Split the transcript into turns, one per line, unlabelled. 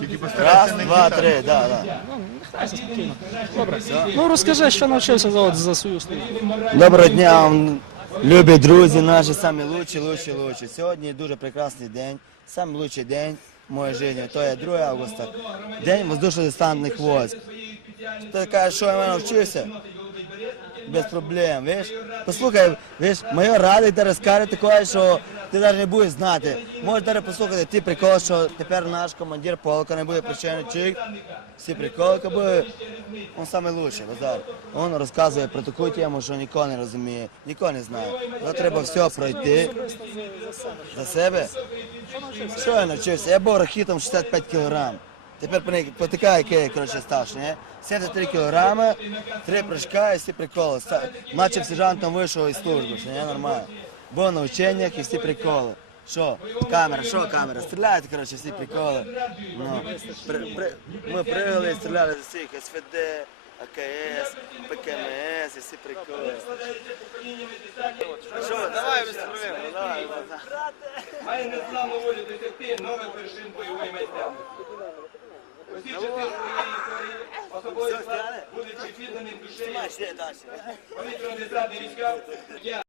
Тільки
Раз, два, три, да, да.
Ну, нехай це спокійно. Добре. Ну розкажи, що навчився за, за свою службу.
Доброго дня вам, любі друзі, наші самі лучші, лучші, лучші. Сьогодні дуже прекрасний день, самий лучший день в моїй житті. То є 2 августа, день воздушно-десантних військ. Ти кажеш, що я мене вчився? Без проблем, видиш? Послухай, видиш, майор радий ти розкаже таке, що ти навіть не будеш знати. Можеш послухати ті приколи, що тепер наш командир полка не буде причинник. Всі приколи буде. Він лучший, базар. Він розказує про таку тему, що нікого не розуміє, нікого не знає. Але треба все пройти за себе. Що я навчився? Я був рахітом 65 кілограм. Тепер потикає, який коротше старший, не? 73 кілограми, три прыжка і всі приколи. Ста- сержантом вийшов із служби, що не нормально. Був на ученнях і всі приколи. Що? Камера, що камера? Стріляють, коротше, всі приколи. Ну, при, при, ми пригали і стріляли з усіх СВД, АКС, ПКМС і всі приколи. Що, давай без проблем, давай.
Має незламну волю досягти нових вершин бойової майстерності. Своєї історії особовий склад, будучи відданим душею, вони не зрадні війська,